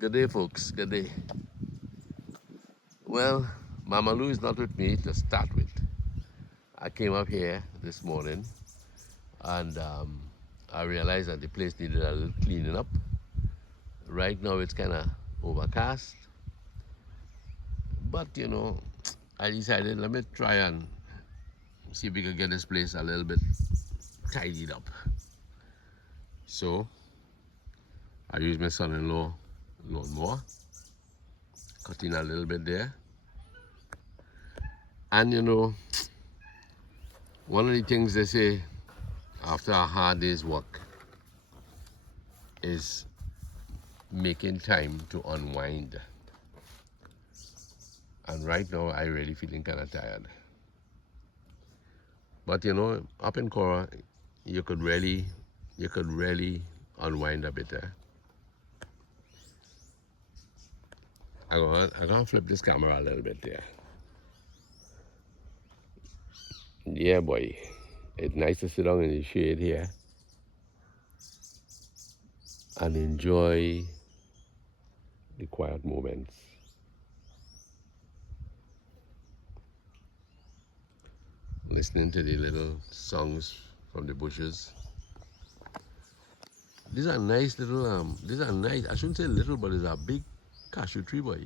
Good day, folks. Good day. Well, Mama Lou is not with me to start with. I came up here this morning and I realized that the place needed a little cleaning up. Right now it's kind of overcast, but I decided let me try and see if we could get this place a little bit tidied up. So I used my son-in-law lawnmower, cutting a little bit there. And one of the things they say after a hard day's work is making time to unwind. And right now I really feeling kind of tired. But up in Cora, you could really unwind a bit. I'm gonna flip this camera a little bit there. Yeah, boy, it's nice to sit down in the shade here and enjoy the quiet moments. Listening to the little songs from the bushes. These are nice little, these are nice, I shouldn't say little, but it's a big cashew tree, boy.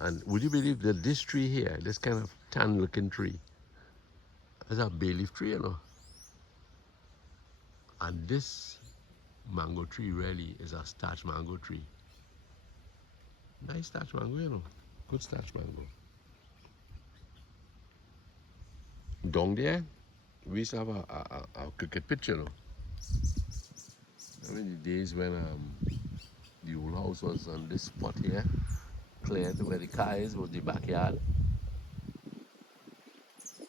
And would you believe that this tree here, this kind of tan looking tree, is a bay leaf tree, And this mango tree really is a starch mango tree. Nice starch mango, Good starch mango. Down there, we used to have a cricket pitch, I mean the days when the old house was on this spot here, cleared where the car is, was the backyard.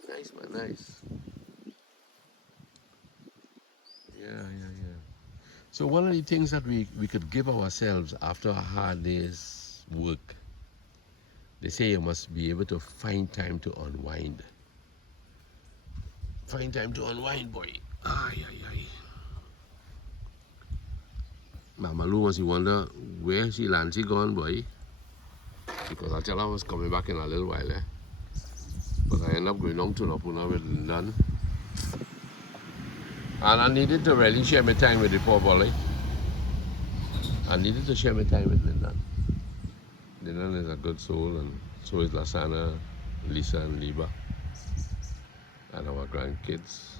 Nice, man, nice. Yeah. So one of the things that we could give ourselves after a hard day's work, they say you must be able to find time to unwind. Find time to unwind, boy. Ay. Mama Lou wants to wonder where she gone, boy. Because I tell her I was coming back in a little while, But I end up going down to Napuna with Lyndon. And I needed to really share my time with the poor boy. I needed to share my time with Lyndon. Lyndon is a good soul, and so is Lasana, Lisa, and Liba, and our grandkids.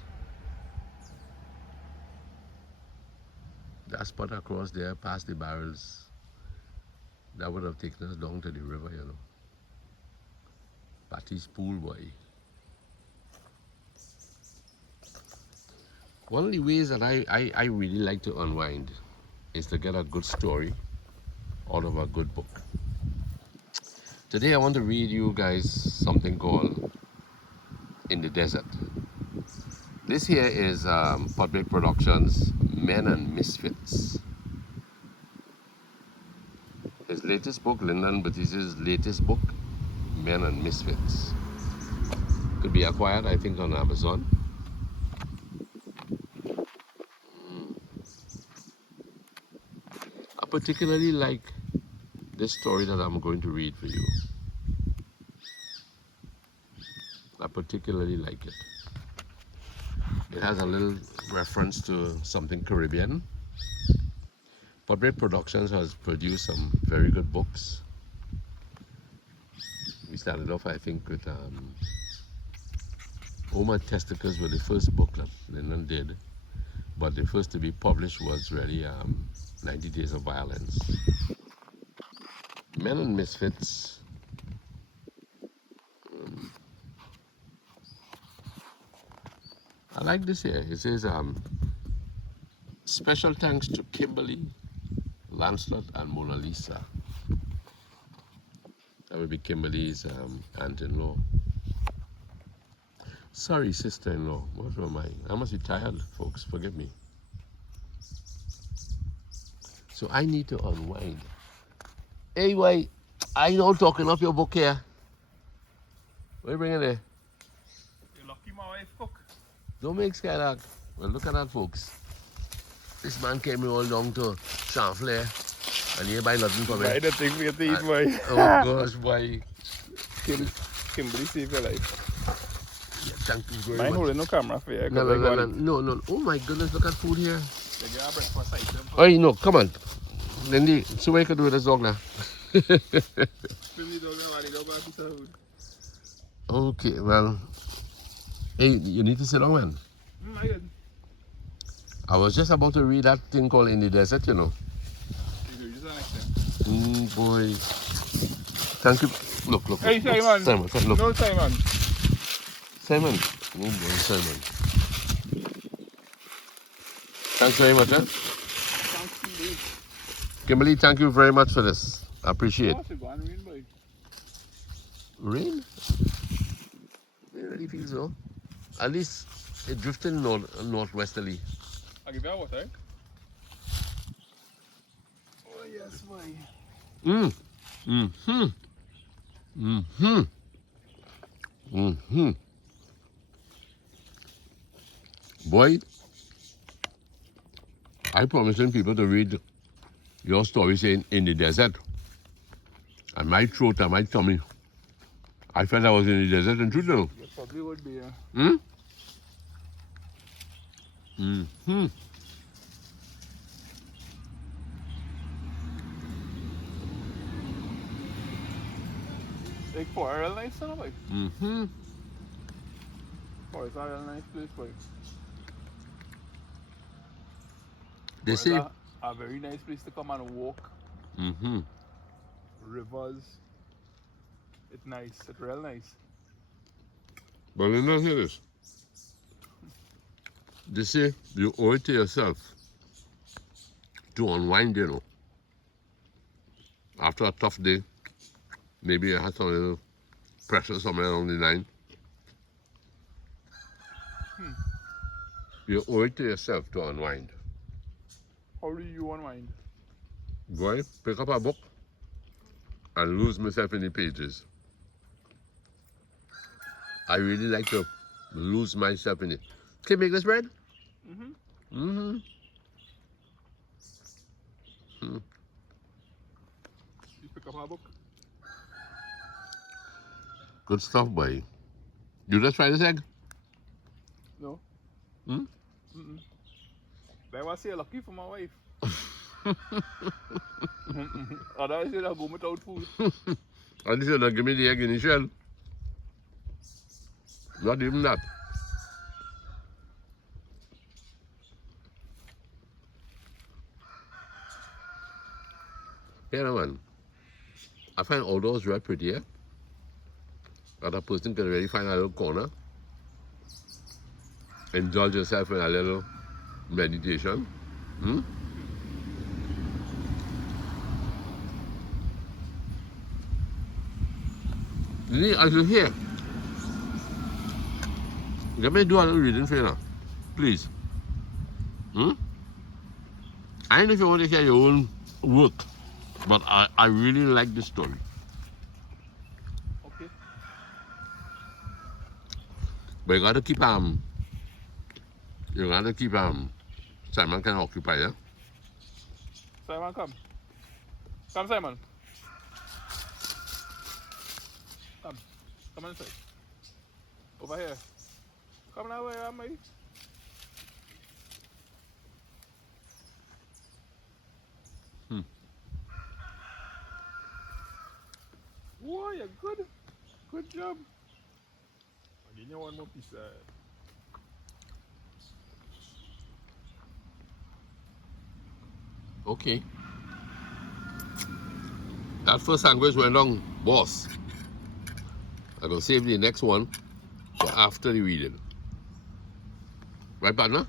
That spot across there, past the barrels, that would have taken us down to the river, Patty's Pool, boy. One of the ways that I really like to unwind is to get a good story out of a good book. Today I want to read you guys something called In the Desert. This here is Public Productions' Men and Misfits. His latest book, Lyndon Batista's latest book, Men and Misfits. Could be acquired, I think, on Amazon. I particularly like this story that I'm going to read for you. I particularly like it. It has a little reference to something Caribbean. Public Productions has produced some very good books. We started off, I think, with Oma Testicles were the first book that Lyndon did. But the first to be published was really 90 Days of Violence. Men and Misfits. I like this here. It says, special thanks to Kimberly, Lancelot, and Mona Lisa. That would be Kimberly's aunt-in-law. Sorry, sister-in-law. What am I must be tired, folks. Forgive me. So I need to unwind. Hey, wait. I know talking up your book here. What are you bringing there? You're lucky my wife cook. Don't make Skylark. Well, look at that, folks. This man came me all down to Chanflair and he buy nothing for me. Buy the thing for you to eat, boy. Oh gosh, boy. Kimberly, save your life. Yeah, thank you very Mine much. holding no camera for you. No. Oh my goodness, look at food here. They get a breakfast item. Oh, you know, come on. Lindy, see what you can do with this dog now. Okay, well. Hey, you need to sit down, man. I was just about to read that thing called In the Desert, you know. Boy. Thank you. Look. Hey, Simon. Simon, look. No, Simon. Simon. Oh boy, Simon. Thanks very much, huh? Kimberly, thank you very much for this. I appreciate it. Rain? I really feel so. At least it drifted northwesterly. I'll give you a water. Oh, yes, boy. Boy, I promising people to read your story saying In the Desert. And my throat and my tummy. I felt I was in the desert in truth, though. You probably would be, Like for a real nice son of a For it's a real nice place, boy. They say. A very nice place to come and walk. Rivers. It's nice. It's real nice. But let me hear this. They say you owe it to yourself to unwind, you know. After a tough day, maybe you had some little pressure somewhere along the line. You owe it to yourself to unwind. How do you unwind? Go ahead, pick up a book and lose myself in the pages. I really like to lose myself in it. Can you make this bread? You pick up a book? Good stuff, boy. You just try this egg? No. That was say lucky for my wife. Otherwise, you'd have go without food. At least you don't give me the egg in the shell. Not even that. Yeah, man. I find outdoors very pretty, eh? That a person can really find a little corner, indulge yourself in a little meditation. As you hear, let me do a little reading for you now, please. I don't know if you want to hear your own work, but I really like this story. Okay. But you gotta keep Simon can occupy, yeah? Simon, come. Come, Simon. Come. Come inside. Over here. Come now, where am I? Whoa, you're good. Good job. I'll give you one more piece. Okay. That first sandwich went on, boss. I'm gonna save the next one for after the reading. Right, partner?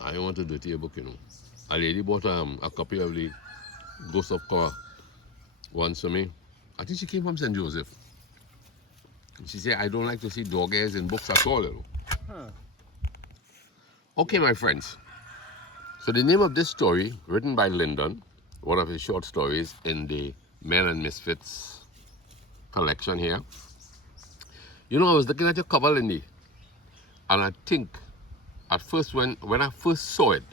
I don't want to dirty your book, you know. A lady bought a copy of the Ghost of Korah once for me. I think she came from St. Joseph. She said, I don't like to see dog hairs in books at all, you know. Okay, my friends. So the name of this story, written by Lyndon, one of his short stories in the Men and Misfits collection here, You know, I was looking at your cover, Lindy, and I think at first when I first saw it,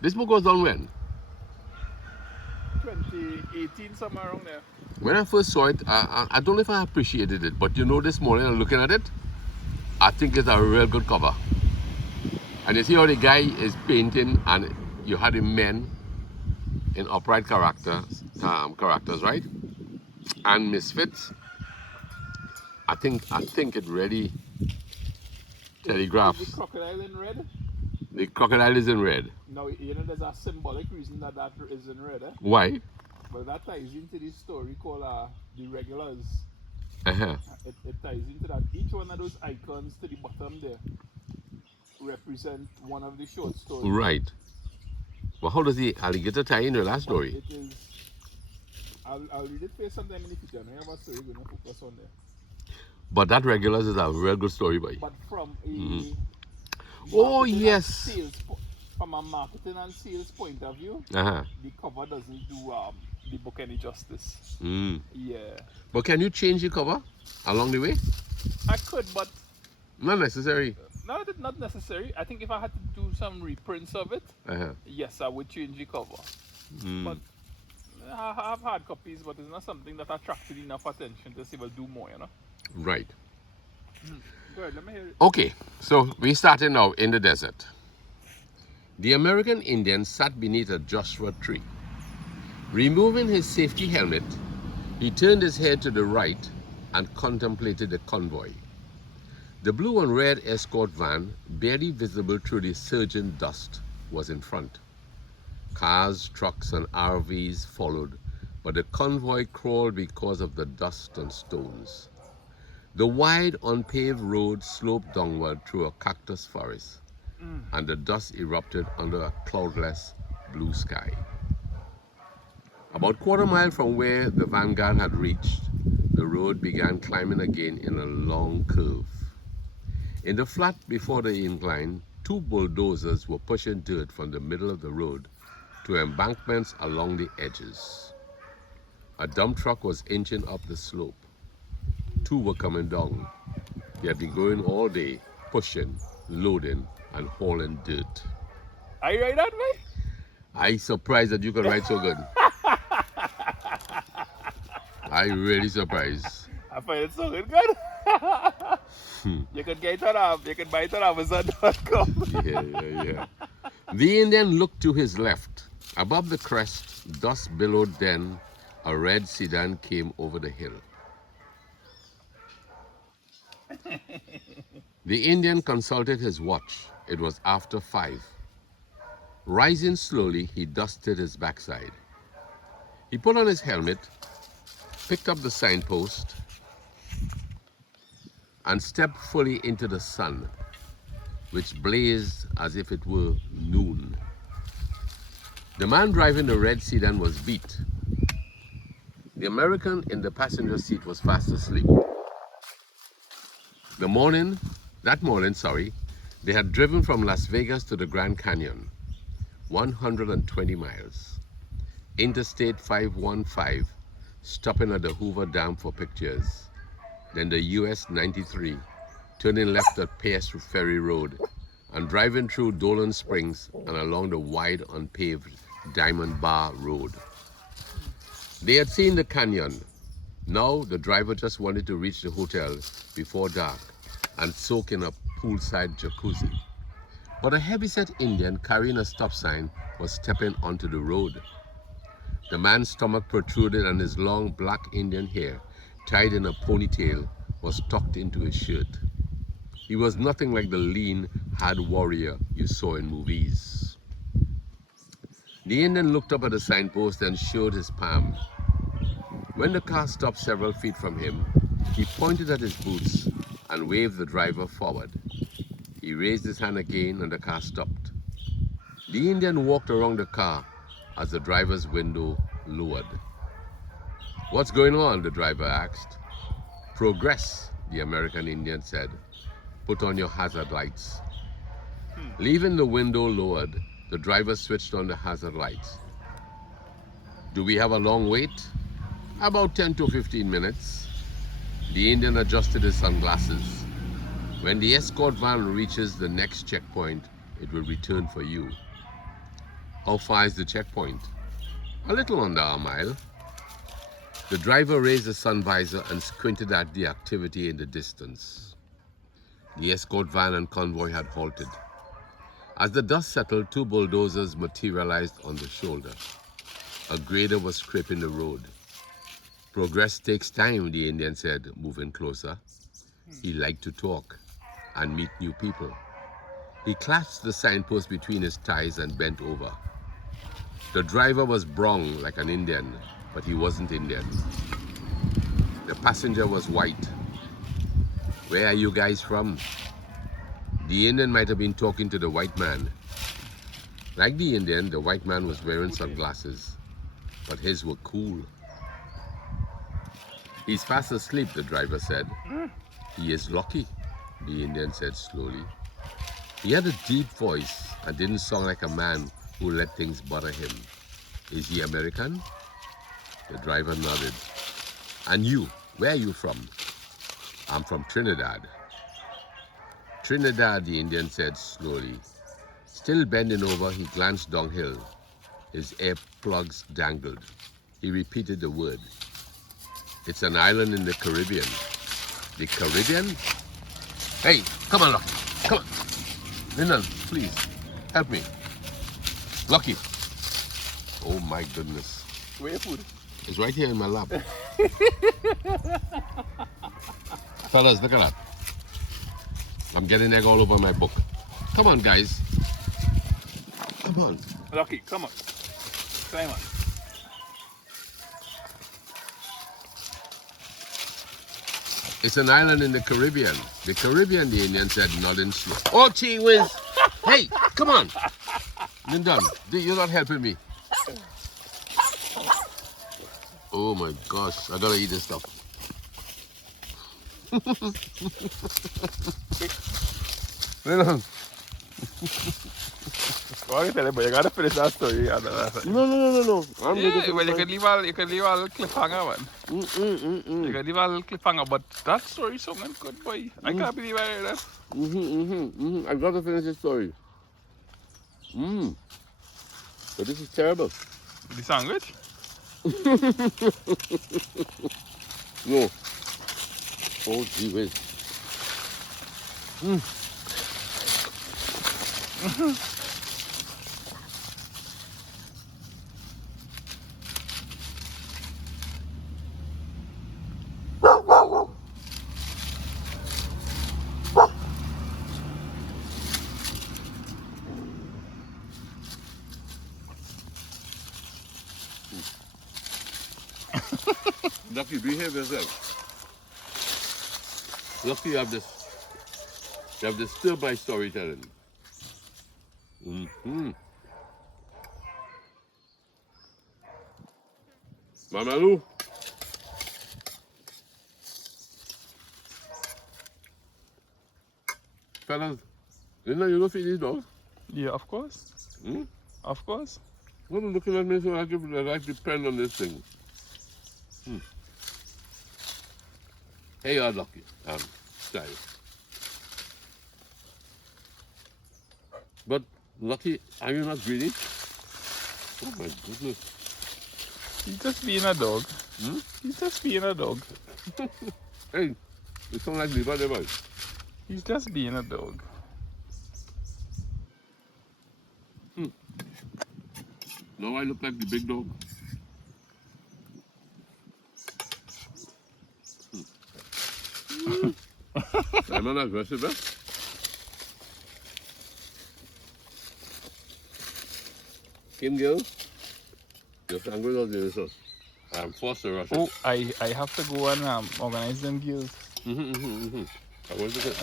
this book was done when? 2018, somewhere around there. When I first saw it, I don't know if I appreciated it, but you know, this morning I'm looking at it, I think it's a real good cover. And you see how the guy is painting, and you had the men in upright characters, right? And misfits. I think it really telegraphs. The crocodile in red. The crocodile is in red. Now, you know, there's a symbolic reason that is in red. Why? Well, that ties into this story called The Regulars. Uh-huh. It ties into that. Each one of those icons to the bottom there represent one of the short stories. Right. Well, how does the alligator tie into that story? It is. I'll read it for you sometime in the future. I have a story going to focus on there. But that Regulars is a real good story, boy. But from a Oh, marketing and yes. sales from a marketing and sales point of view, Uh-huh. the cover doesn't do the book any justice. Mm. Yeah, But can you change the cover along the way? I could, but Not necessary. not necessary. I think if I had to do some reprints of it, Uh-huh. yes, I would change the cover. Mm. But I have hard copies, but it's not something that attracted enough attention to say, well, do more, you know. Right. Good, let me hear it. Okay, so we started now in the desert. The American Indian sat beneath a Joshua tree. Removing his safety helmet, he turned his head to the right and contemplated the convoy. The blue and red escort van, barely visible through the surging dust, was in front. Cars, trucks, and RVs followed, but the convoy crawled because of the dust and stones. The wide, unpaved road sloped downward through a cactus forest, and the dust erupted under a cloudless blue sky. About quarter mile from where the vanguard had reached, the road began climbing again in a long curve. In the flat before the incline, two bulldozers were pushing dirt from the middle of the road to embankments along the edges. A dump truck was inching up the slope. Two were coming down. They had been going all day, pushing, loading, and hauling dirt. Are you right that way? I surprised that you could write so good. I really surprised. I find it so good. You can get it on, you can buy it on Amazon.com. Yeah. The Indian looked to his left. Above the crest, dust billowed, then a red sedan came over the hill. The Indian consulted his watch. It was after 5. Rising slowly, he dusted his backside. He put on his helmet, picked up the signpost, and stepped fully into the sun, which blazed as if it were noon. The man driving the red sedan was beat. The American in the passenger seat was fast asleep. That morning, they had driven from Las Vegas to the Grand Canyon, 120 miles. Interstate 515, stopping at the Hoover Dam for pictures. Then the US 93, turning left at Pierce Ferry Road and driving through Dolan Springs and along the wide unpaved Diamond Bar Road. They had seen the canyon. Now the driver just wanted to reach the hotel before dark and soak in a poolside jacuzzi. But a heavyset Indian carrying a stop sign was stepping onto the road. The man's stomach protruded and his long black Indian hair, tied in a ponytail, was tucked into his shirt. He was nothing like the lean, hard warrior you saw in movies. The Indian looked up at the signpost and showed his palm. When the car stopped several feet from him, he pointed at his boots and waved the driver forward. He raised his hand again and the car stopped. The Indian walked around the car as the driver's window lowered. "What's going on?" the driver asked. "Progress," the American Indian said. "Put on your hazard lights." Leaving the window lowered, the driver switched on the hazard lights. "Do we have a long wait?" "About 10 to 15 minutes. The Indian adjusted his sunglasses. When the escort van reaches the next checkpoint, it will return for you. How far is the checkpoint? A little under a mile. The driver raised the sun visor and squinted at the activity in the distance. The escort van and convoy had halted. As the dust settled, two bulldozers materialized on the shoulder. A grader was scraping the road. Progress takes time, the Indian said, moving closer. He liked to talk and meet new people. He clasped the signpost between his thighs and bent over. The driver was brown like an Indian, but he wasn't Indian. The passenger was white. Where are you guys from? The Indian might have been talking to the white man. Like the Indian, the white man was wearing sunglasses, but his were cool. He's fast asleep, the driver said. He is lucky, the Indian said slowly. He had a deep voice and didn't sound like a man who let things bother him. Is he American? The driver nodded. And you, where are you from? I'm from Trinidad. Trinidad, the Indian said slowly. Still bending over, he glanced downhill. His earplugs dangled. He repeated the word. It's an island in the Caribbean. The Caribbean? Hey, come on, Lucky. Come on. Lyndon, please, help me. Lucky. Oh my goodness. Where your food? It's right here in my lap. Fellas, look at that. I'm getting egg all over my book. Come on, guys. Come on. Lucky, come on. Climb on. It's an island in the Caribbean. The Caribbean, the Indian said, nodding slow. Oh, gee whiz. Hey, come on. Lyndon, you're not helping me. Oh my gosh, I gotta eat this stuff. Lyndon. Well, I tell you, but you gotta finish that story. No. I'm Yeah, well, you can leave a little cliffhanger, man. You can leave a little cliffhanger, but that story sounded good, boy. I can't believe I heard that. I gotta finish this story. But this is terrible. The sandwich? No. Oh, gee whiz. Lucky, behave yourself. Lucky, you have this stir-by storytelling. Mama Lou. Fellas, you don't feed these dogs? Yeah, of course. Of course. What are you looking at me so I depend on this thing? Hey, you're lucky. Sorry. But, Lucky, are you not greedy? Oh my goodness. He's just being a dog. He's just being a dog. Hey, you sound like Levi Levi. He's just being a dog. Now I look like the big dog. I'm not aggressive, eh? Kim Gill, your sandwich was delicious. I'm forced to rush it. Oh, I have to go and organize them gills. I want to get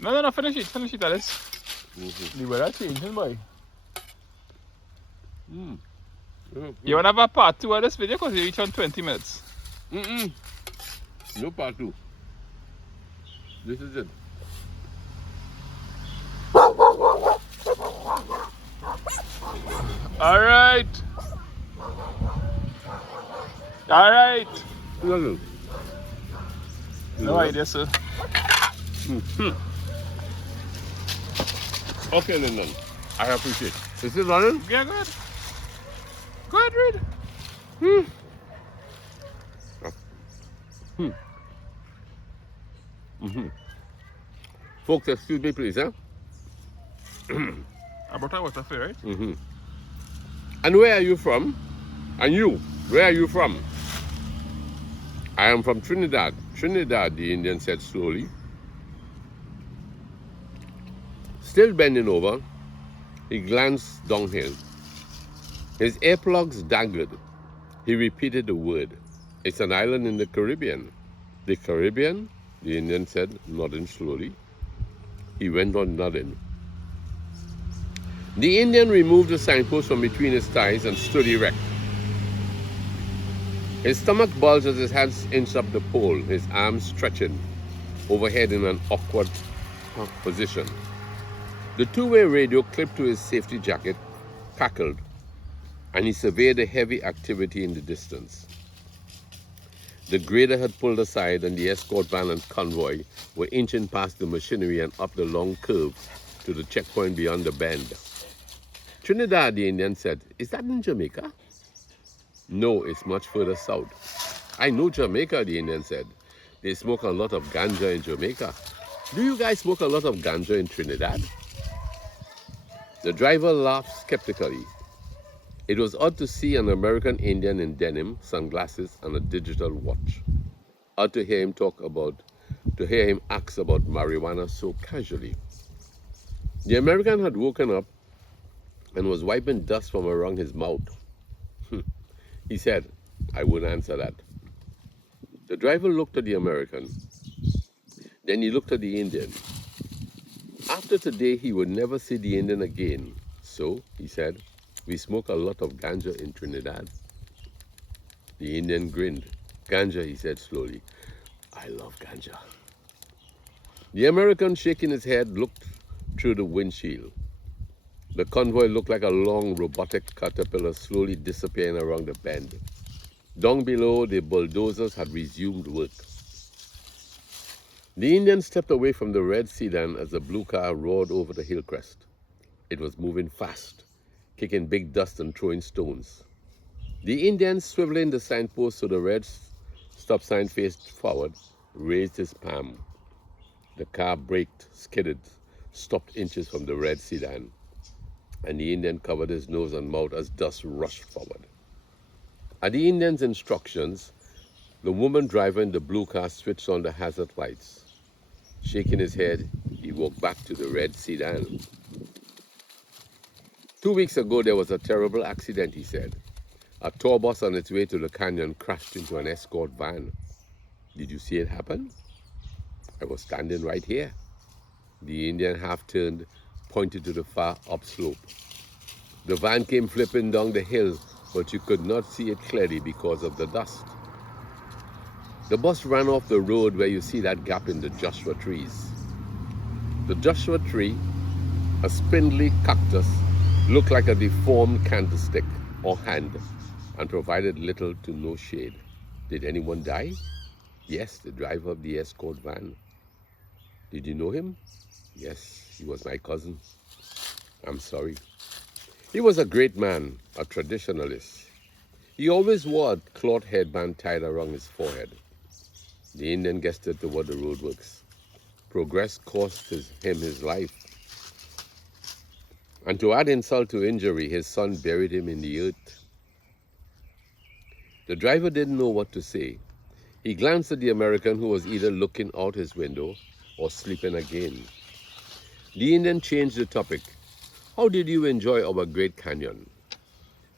No, finish it, Alice. The weather changing, boy. You want to have a part 2 of this video because you reach on 20 minutes? No part 2. This is it. All right. No idea, sir. Okay, then. I appreciate it. Is it running? Yeah, go ahead. Go ahead, read. Folks, excuse me, please, huh? About our water fair, right? And where are you from? And you, where are you from? I am from Trinidad. Trinidad, the Indian said slowly. Still bending over, he glanced downhill. His earplugs dangled. He repeated the word. It's an island in the Caribbean. The Caribbean? The Indian said, nodding slowly. He went on nodding. The Indian removed the signpost from between his thighs and stood erect. His stomach bulged as his hands inched up the pole, his arms stretching overhead in an awkward position. The two-way radio clipped to his safety jacket cackled, and he surveyed the heavy activity in the distance. The grader had pulled aside, and the escort van and convoy were inching past the machinery and up the long curve to the checkpoint beyond the bend. Trinidad, the Indian said, is that in Jamaica? No, it's much further south. I know Jamaica, the Indian said. They smoke a lot of ganja in Jamaica. Do you guys smoke a lot of ganja in Trinidad? The driver laughed skeptically. It was odd to see an American Indian in denim, sunglasses, and a digital watch. Odd to hear him ask about marijuana so casually. The American had woken up and was wiping dust from around his mouth. He said, I wouldn't answer that. The driver looked at the American. Then he looked at the Indian. After today, he would never see the Indian again. So, he said, we smoke a lot of ganja in Trinidad. The Indian grinned. Ganja, he said slowly. I love ganja. The American, shaking his head, looked through the windshield. The convoy looked like a long robotic caterpillar slowly disappearing around the bend. Down below, the bulldozers had resumed work. The Indian stepped away from the red sedan as the blue car roared over the hill crest. It was moving fast, kicking big dust and throwing stones. The Indian, swiveling the signpost so the red stop sign faced forward, raised his palm. The car braked, skidded, stopped inches from the red sedan, and the Indian covered his nose and mouth as dust rushed forward. At the Indian's instructions, the woman driver in the blue car switched on the hazard lights. Shaking his head, he walked back to the red sedan. 2 weeks ago, there was a terrible accident, he said. A tour bus on its way to the canyon crashed into an escort van. Did you see it happen? I was standing right here. The Indian half turned, pointed to the far upslope. The van came flipping down the hill, but you could not see it clearly because of the dust. The bus ran off the road where you see that gap in the Joshua trees. The Joshua tree, a spindly cactus, looked like a deformed candlestick or hand and provided little to no shade. Did anyone die? Yes, the driver of the escort van. Did you know him? Yes, he was my cousin. I'm sorry. He was a great man, a traditionalist. He always wore a cloth headband tied around his forehead. The Indian gestured toward the roadworks. Progress cost him his life. And to add insult to injury, his son buried him in the earth. The driver didn't know what to say. He glanced at the American, who was either looking out his window or sleeping again. The Indian changed the topic. How did you enjoy our Great Canyon?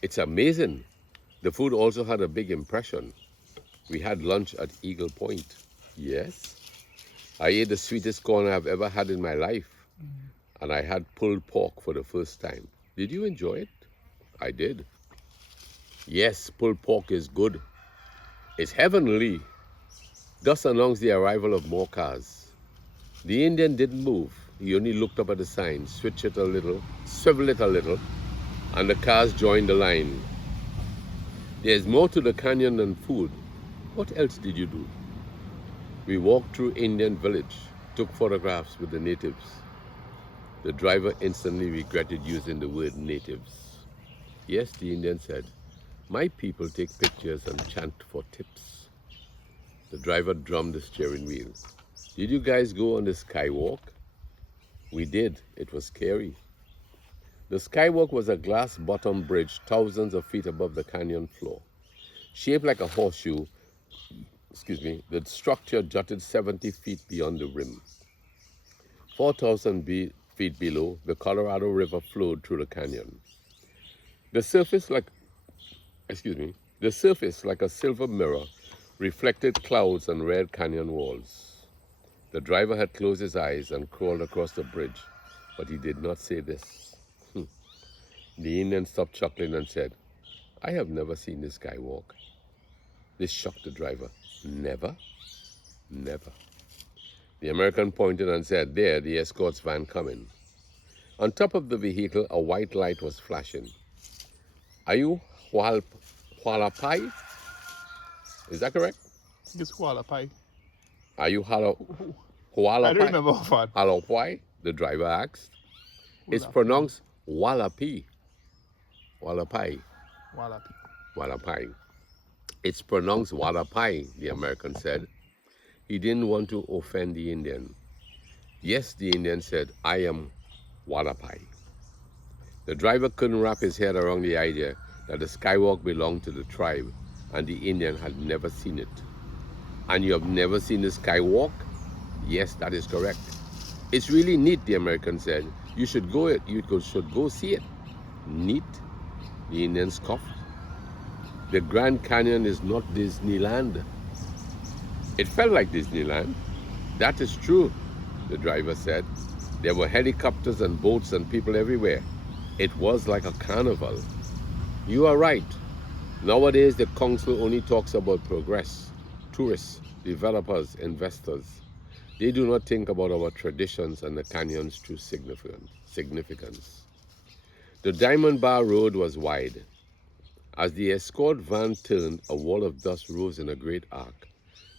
It's amazing. The food also had a big impression. We had lunch at Eagle Point. Yes. I ate the sweetest corn I've ever had in my life. And I had pulled pork for the first time. Did you enjoy it? I did. Yes, pulled pork is good. It's heavenly. Thus announced the arrival of more cars. The Indian didn't move. He only looked up at the sign, switched it a little, swiveled it a little, and the cars joined the line. There's more to the canyon than food. What else did you do? We walked through Indian village, took photographs with the natives. The driver instantly regretted using the word natives. Yes, the Indian said, my people take pictures and chant for tips. The driver drummed the steering wheel. Did you guys go on the skywalk? We did. It was scary. The skywalk was a glass-bottom bridge thousands of feet above the canyon floor. Shaped like a horseshoe, the structure jutted 70 feet beyond the rim. 4,000 feet below, the Colorado River flowed through the canyon. The surface, like a silver mirror, reflected clouds and red canyon walls. The driver had closed his eyes and crawled across the bridge, but he did not say this. The Indian stopped chuckling and said, I have never seen this guy walk. This shocked the driver. Never? Never. The American pointed and said, there, the escort's van coming. On top of the vehicle, a white light was flashing. Are you Hualapai? Is that correct? I think it's Hualapai. Are you Hualapai? I don't remember how far. Hualapai? The driver asked. It's pronounced Walapi. Walapai. Hualapai. Walapai. It's pronounced Walapai, the American said. He didn't want to offend the Indian. Yes, the Indian said, I am Walapai. The driver couldn't wrap his head around the idea that the skywalk belonged to the tribe and the Indian had never seen it. And you have never seen the skywalk? Yes, that is correct. It's really neat, the American said. You should go see it. Neat? The Indian scoffed. The Grand Canyon is not Disneyland. It felt like Disneyland. That is true, the driver said. There were helicopters and boats and people everywhere. It was like a carnival. You are right. Nowadays, the council only talks about progress, tourists, developers, investors. They do not think about our traditions and the canyon's true significance. The Diamond Bar Road was wide. As the escort van turned, a wall of dust rose in a great arc,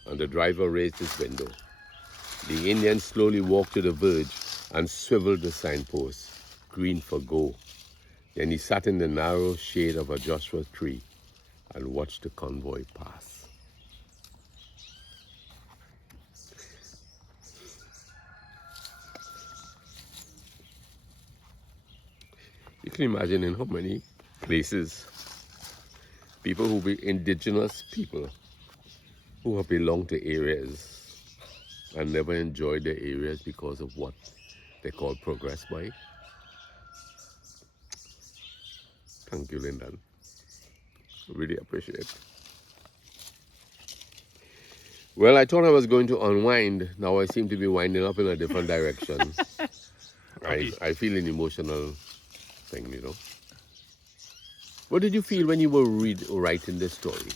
and the driver raised his window. The Indian slowly walked to the verge and swiveled the signpost, green for go. Then he sat in the narrow shade of a Joshua tree and watched the convoy pass. You can imagine in how many places people who be indigenous people who have belonged to areas and never enjoyed their areas because of what they call progress by. Thank you, Lyndon. Really appreciate it. Well, I thought I was going to unwind. Now I seem to be winding up in a different direction. Okay. I feel an emotional thing, you know. What did you feel when you were writing this story?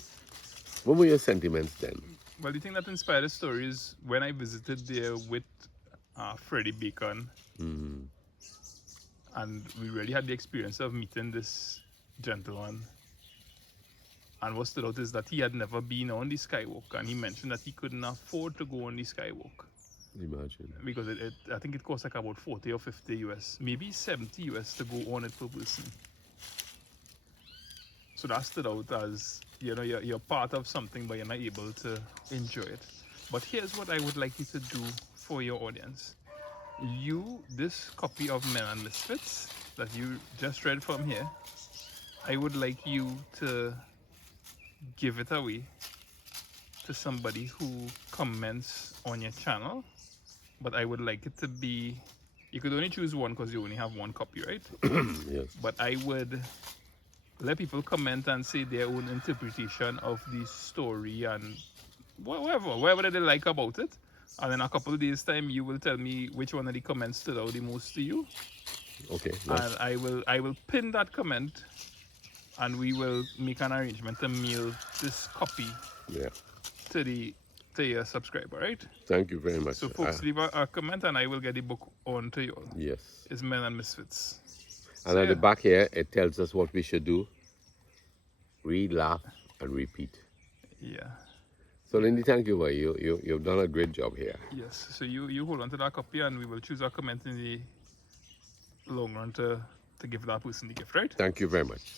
What were your sentiments then? Well, the thing that inspired the story is when I visited there with Freddie Bacon, and we really had the experience of meeting this gentleman. And what stood out is that he had never been on the skywalk, and he mentioned that he couldn't afford to go on the skywalk. Imagine. Because I think it costs like about 40 or 50 US, maybe 70 US to go on it per person. So that stood out as, you know, you're part of something but you're not able to enjoy it. But here's what I would like you to do for your audience. This copy of Men and Misfits that you just read from here, I would like you to give it away to somebody who comments on your channel. But I would like it to be, you could only choose one because you only have one copy, right? Yes. But I would let people comment and say their own interpretation of the story and whatever they like about it. And in a couple of days' time, you will tell me which one of the comments stood out the most to you. Okay. And I will pin that comment, and we will make an arrangement to mail this copy to your subscriber, right? Thank you very much. So folks, leave a comment and I will get the book on to you all. Yes. It's Men and Misfits. And at the back here, it tells us what we should do. Read, laugh, and repeat. Yeah. So Lindy, thank you, boy. You've done a great job here. Yes. So you hold on to that copy, and we will choose our comment in the long run to give that person the gift, right? Thank you very much.